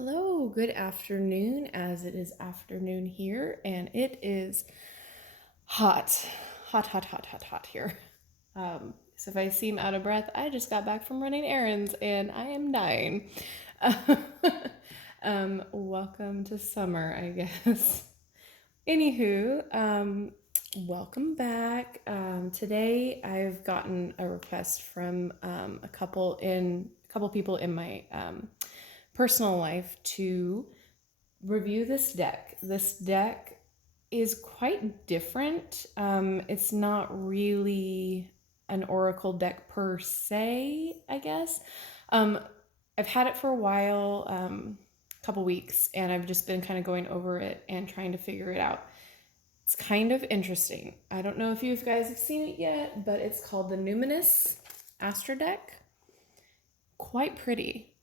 Hello, good afternoon, as it is afternoon here, and it is hot, hot here. So if I seem out of breath, I just got back from running errands and I am dying. Welcome to summer, I guess. Anywho, welcome back. Today I've gotten a request from a couple people in my personal life to review this deck. This deck is quite different. It's not really an oracle deck per se, I guess. I've had it for a while, a couple weeks, and I've just been kind of going over it and trying to figure it out. It's kind of interesting. I don't know if you guys have seen it yet, but it's called the Numinous Astro Deck. Quite pretty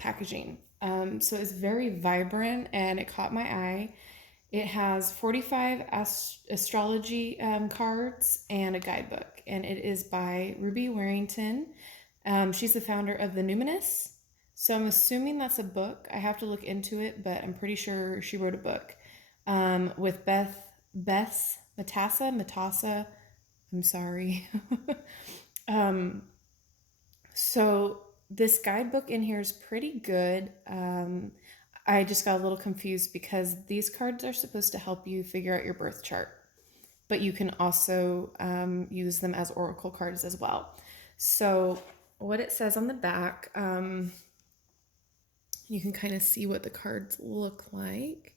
packaging. So it's very vibrant and it caught my eye. It has 45 astrology cards and a guidebook, and it is by Ruby Warrington. She's the founder of the Numinous. So I'm assuming that's a book. I have to look into it, but I'm pretty sure she wrote a book with Bess, Matassa. I'm sorry. So this guidebook in here is pretty good. I just got a little confused because these cards are supposed to help you figure out your birth chart, but you can also use them as oracle cards as well. So what it says on the back, you can kind of see what the cards look like.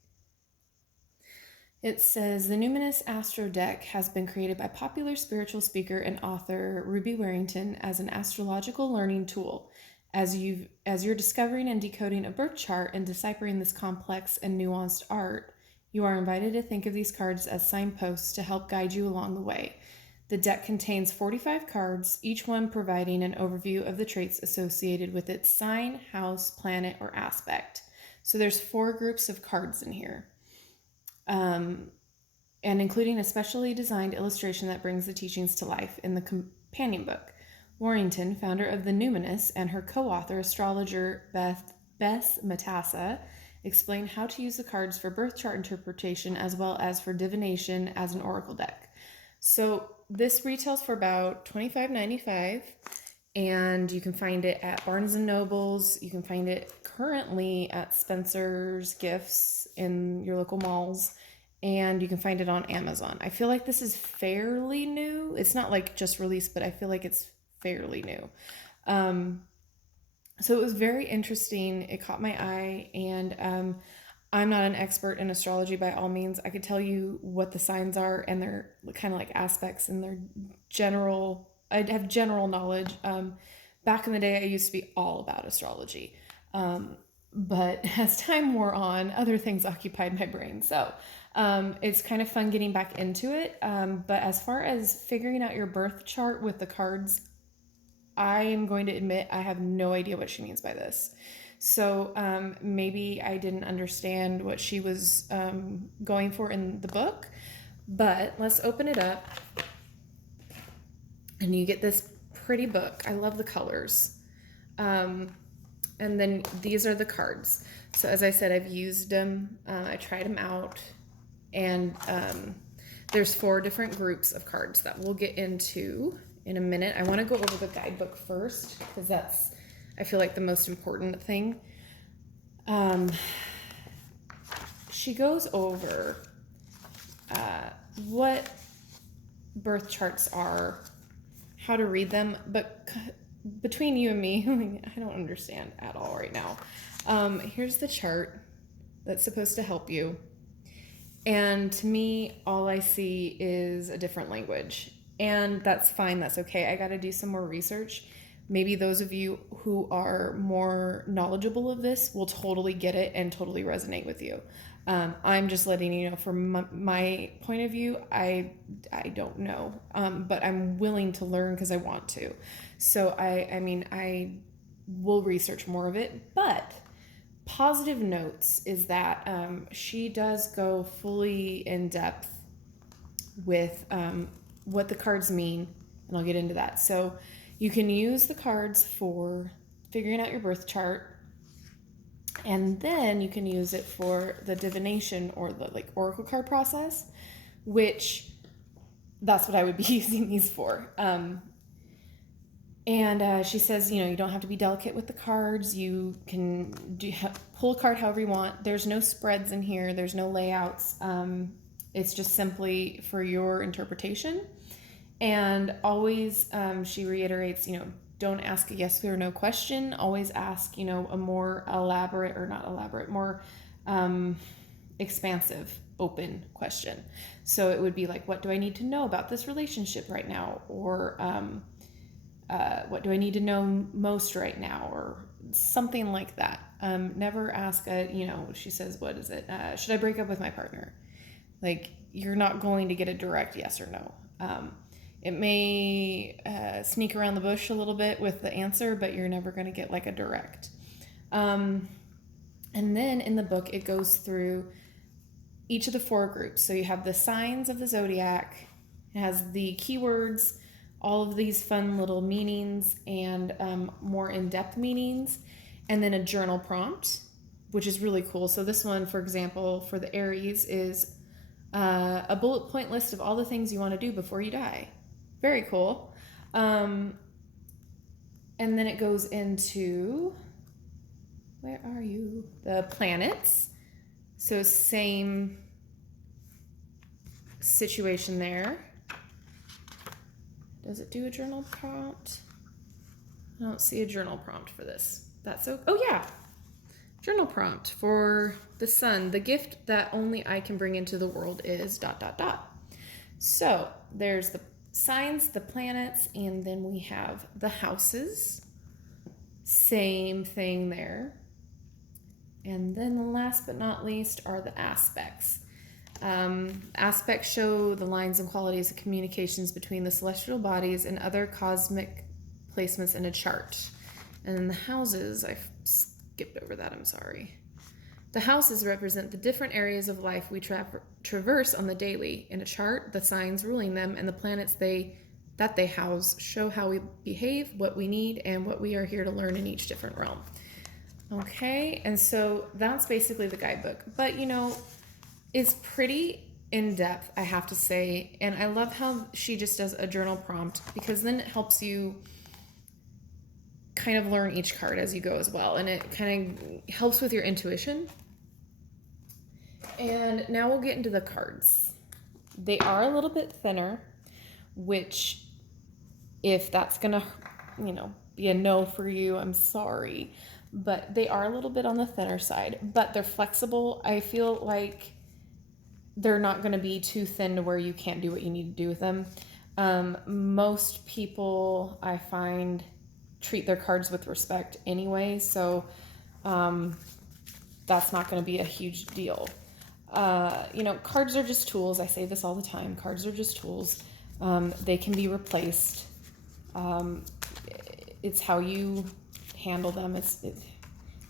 It says, the Numinous Astro Deck has been created by popular spiritual speaker and author Ruby Warrington as an astrological learning tool. As you're discovering and decoding a birth chart and deciphering this complex and nuanced art, you are invited to think of these cards as signposts to help guide you along the way. The deck contains 45 cards, each one providing an overview of the traits associated with its sign, house, planet, or aspect. So there's 4 groups of cards in here. And including a specially designed illustration that brings the teachings to life in the companion book. Warrington, founder of the Numinous, and her co-author, astrologer Bess Matassa, explain how to use the cards for birth chart interpretation as well as for divination as an oracle deck. So this retails for about $25.95, and you can find it at Barnes & Noble's. You can find it currently at Spencer's Gifts in your local malls, and you can find it on Amazon. I feel like this is fairly new. It's not like just released, but I feel like it's fairly new. So it was very interesting. It caught my eye, and I'm not an expert in astrology by all means. I could tell you what the signs are and their kind of like aspects and their general, I'd have general knowledge. Back in the day, I used to be all about astrology. But as time wore on, other things occupied my brain. So it's kind of fun getting back into it. But as far as figuring out your birth chart with the cards, I am going to admit I have no idea what she means by this. So maybe I didn't understand what she was going for in the book. But let's open it up. And you get this pretty book. I love the colors. And then these are the cards. So as I said, I've used them. I tried them out. And there's 4 different groups of cards that we'll get into in a minute. I want to go over the guidebook first because that's, I feel like, the most important thing. She goes over what birth charts are, how to read them, but between you and me, I don't understand at all right now. Here's the chart that's supposed to help you. And to me, all I see is a different language. And that's fine, that's okay. I got to do some more research. Maybe those of you who are more knowledgeable of this will totally get it and totally resonate with you. I'm just letting you know from my point of view, I don't know, but I'm willing to learn because I want to. So I will research more of it, but positive notes is that she does go fully in depth with what the cards mean, and I'll get into that. So you can use the cards for figuring out your birth chart, And then you can use it for the divination or the like oracle card process, which that's what I would be using these for. And she says, you know, you don't have to be delicate with the cards. You can pull a card however you want. There's no spreads in here. There's no layouts. It's just simply for your interpretation. And always, she reiterates, you know, don't ask a yes or no question. Always ask, you know, a more elaborate, or not elaborate, more expansive, open question. So it would be like, what do I need to know about this relationship right now? Or what do I need to know most right now? Or something like that. Never ask you know, she says, what is it? Should I break up with my partner? Like, you're not going to get a direct yes or no. It may sneak around the bush a little bit with the answer, but you're never going to get like a direct. And then in the book, it goes through each of the 4 groups. So you have the signs of the zodiac. It has the keywords, all of these fun little meanings and more in-depth meanings, and then a journal prompt, which is really cool. So this one, for example, for the Aries is a bullet point list of all the things you want to do before you die. Very cool. And then it goes into, where are you? The planets. So same situation there. Does it do a journal prompt? I don't see a journal prompt for this. Oh yeah. Journal prompt for the sun. The gift that only I can bring into the world is ... So there's the signs, the planets, and then we have the houses. Same thing there. And then the last but not least are the aspects. Aspects show the lines and qualities of communications between the celestial bodies and other cosmic placements in a chart. And then the houses, I skipped over that, I'm sorry. The houses represent the different areas of life we traverse on the daily. In a chart, the signs ruling them and the planets that they house show how we behave, what we need, and what we are here to learn in each different realm. Okay, and so that's basically the guidebook. But, you know, it's pretty in-depth, I have to say. And I love how she just does a journal prompt, because then it helps you kind of learn each card as you go as well. And it kind of helps with your intuition. And now we'll get into the cards. They are a little bit thinner, which if that's going to, you know, be a no for you, I'm sorry. But they are a little bit on the thinner side, but they're flexible. I feel like they're not going to be too thin to where you can't do what you need to do with them. Most people, I find, treat their cards with respect anyway, so that's not going to be a huge deal. You know, cards are just tools. I say this all the time. Cards are just tools. They can be replaced. It's how you handle them. It's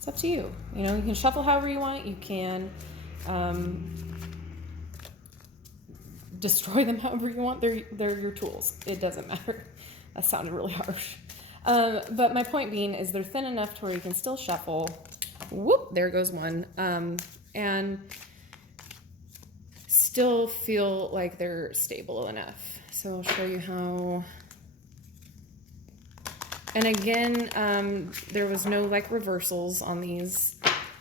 up to you. You know, you can shuffle however you want. You can destroy them however you want. They're your tools. It doesn't matter. That sounded really harsh. But my point being is they're thin enough to where you can still shuffle. Whoop, there goes one. And still feel like they're stable enough. So I'll show you how. And again, there was no like reversals on these.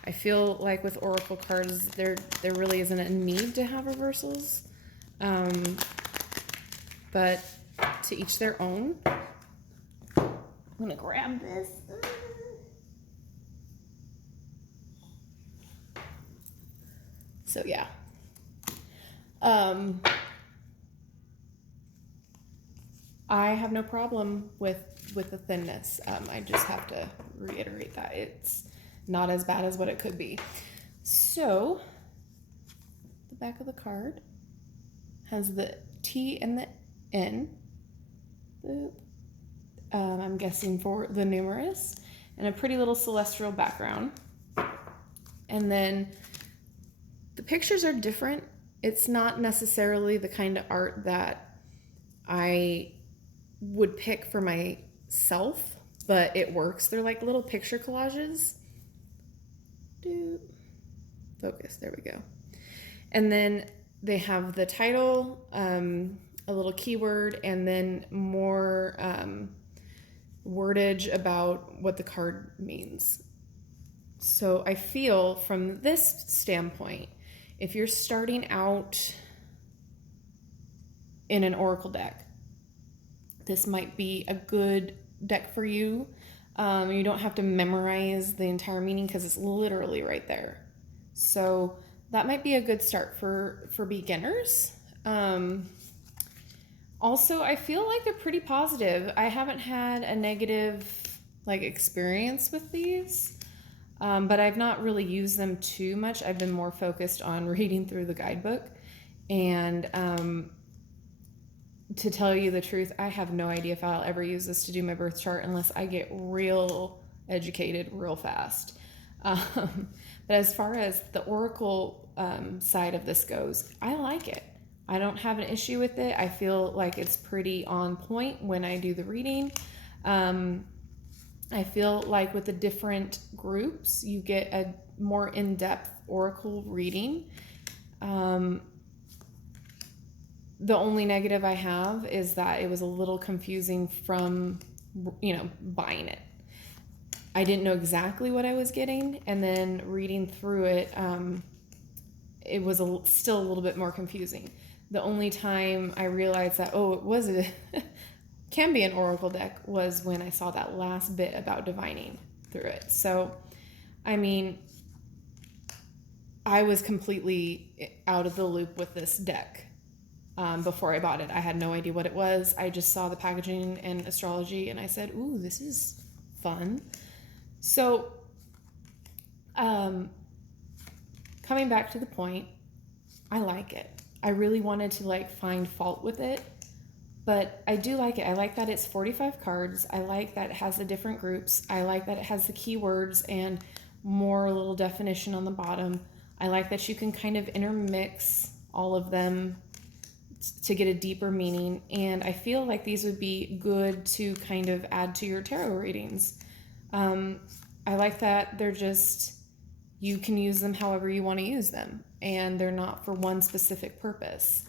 I feel like with oracle cards, there really isn't a need to have reversals. But to each their own. I'm gonna grab this. So yeah. I have no problem with the thinness. I just have to reiterate that it's not as bad as what it could be. So the back of the card has the T and the N. I'm guessing for the numerous, and a pretty little celestial background. And then the pictures are different. It's not necessarily the kind of art that I would pick for myself, but it works. They're like little picture collages. Focus, there we go. And then they have the title, a little keyword, and then more wordage about what the card means. So I feel from this standpoint, if you're starting out in an oracle deck, this might be a good deck for you. You don't have to memorize the entire meaning because it's literally right there. So that might be a good start for beginners. Also, I feel like they're pretty positive. I haven't had a negative experience with these, but I've not really used them too much. I've been more focused on reading through the guidebook. And to tell you the truth, I have no idea if I'll ever use this to do my birth chart unless I get real educated real fast. But as far as the oracle side of this goes, I like it. I don't have an issue with it. I feel like it's pretty on point when I do the reading. I feel like with the different groups, you get a more in-depth oracle reading. The only negative I have is that it was a little confusing from, buying it. I didn't know exactly what I was getting, and then reading through it, it was still a little bit more confusing. The only time I realized that, can be an oracle deck was when I saw that last bit about divining through it. So, I mean, I was completely out of the loop with this deck before I bought it. I had no idea what it was. I just saw the packaging and astrology, and I said, ooh, this is fun. So, coming back to the point, I like it. I really wanted to find fault with it, but I do like it. I like that it's 45 cards. I like that it has the different groups. I like that it has the keywords and more little definition on the bottom. I like that you can kind of intermix all of them to get a deeper meaning. And I feel like these would be good to kind of add to your tarot readings. I like that they're just, you can use them however you want to use them, and they're not for one specific purpose.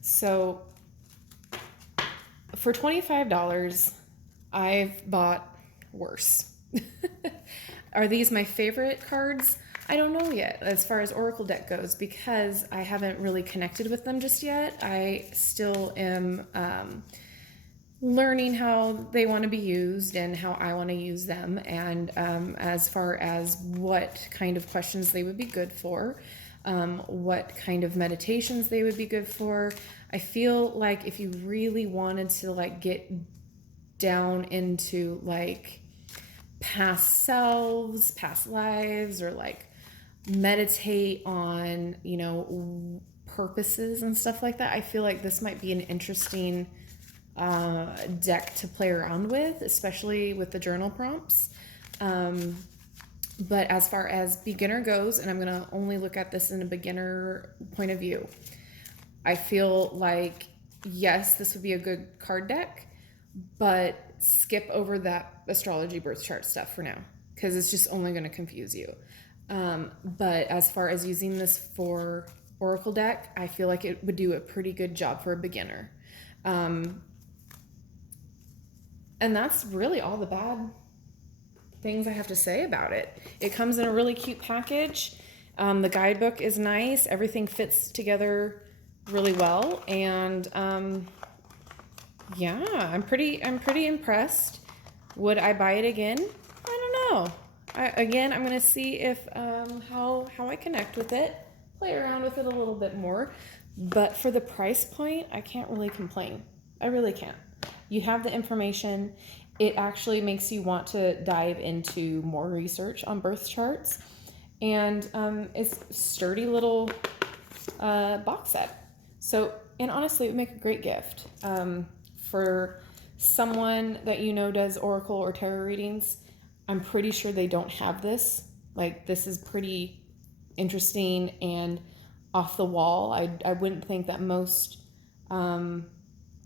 So for $25, I've bought worse. Are these my favorite cards? I don't know yet as far as oracle deck goes, because I haven't really connected with them just yet. I still am learning how they want to be used and how I want to use them, and as far as what kind of questions they would be good for, what kind of meditations they would be good for. I feel like if you really wanted to get down into past selves, past lives, or meditate on, purposes and stuff like that, I feel like this might be an interesting deck to play around with, especially with the journal prompts. But as far as beginner goes, and I'm going to only look at this in a beginner point of view, I feel like, yes, this would be a good card deck, but skip over that astrology birth chart stuff for now, because it's just only going to confuse you. But as far as using this for oracle deck, I feel like it would do a pretty good job for a beginner. And that's really all the bad things I have to say about it. It comes in a really cute package. The guidebook is nice. Everything fits together really well. And yeah, I'm pretty impressed. Would I buy it again? I don't know. I'm going to see if how I connect with it, play around with it a little bit more. But for the price point, I can't really complain. I really can't. You have the information. It actually makes you want to dive into more research on birth charts. And it's a sturdy little box set. So, and honestly, it would make a great gift for someone that does oracle or tarot readings. I'm pretty sure they don't have this. This is pretty interesting and off the wall. I wouldn't think that most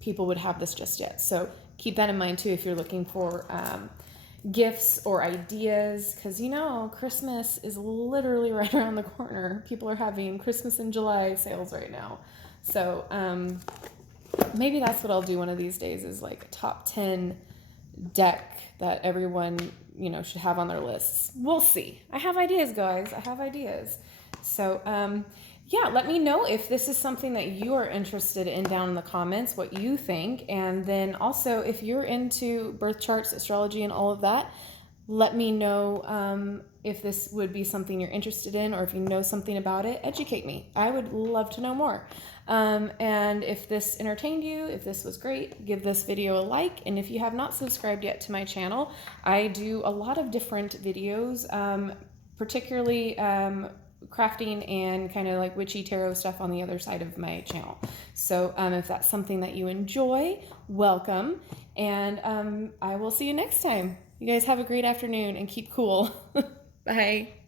people would have this just yet. So keep that in mind too if you're looking for gifts or ideas, because you know Christmas is literally right around the corner. People are having Christmas in July sales right now. So maybe that's what I'll do one of these days, is like a top 10 deck that everyone, you know, should have on their lists. We'll see. I have ideas, guys. I have ideas. So yeah, let me know if this is something that you are interested in down in the comments, what you think. And then also, if you're into birth charts, astrology, and all of that, let me know if this would be something you're interested in, or if you know something about it, educate me. I would love to know more. And if this entertained you, if this was great, give this video a like. And if you have not subscribed yet to my channel, I do a lot of different videos, particularly crafting and kind of like witchy tarot stuff on the other side of my channel. So if that's something that you enjoy, welcome. And I will see you next time. You guys have a great afternoon and keep cool. Bye.